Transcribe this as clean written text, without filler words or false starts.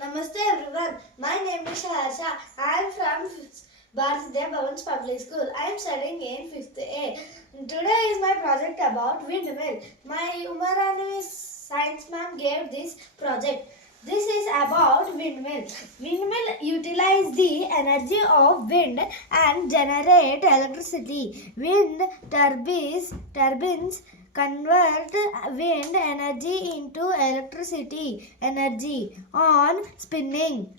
Namaste everyone. My name is Shahasha. I am from Bharatidya Bhavans Public School. I am studying in 5th A. Today is my project about windmill. My Umarani science ma'am gave this project. This is about windmill. Windmill utilize the energy of wind and generate electricity. Wind turbines convert wind energy into electricity energy on spinning.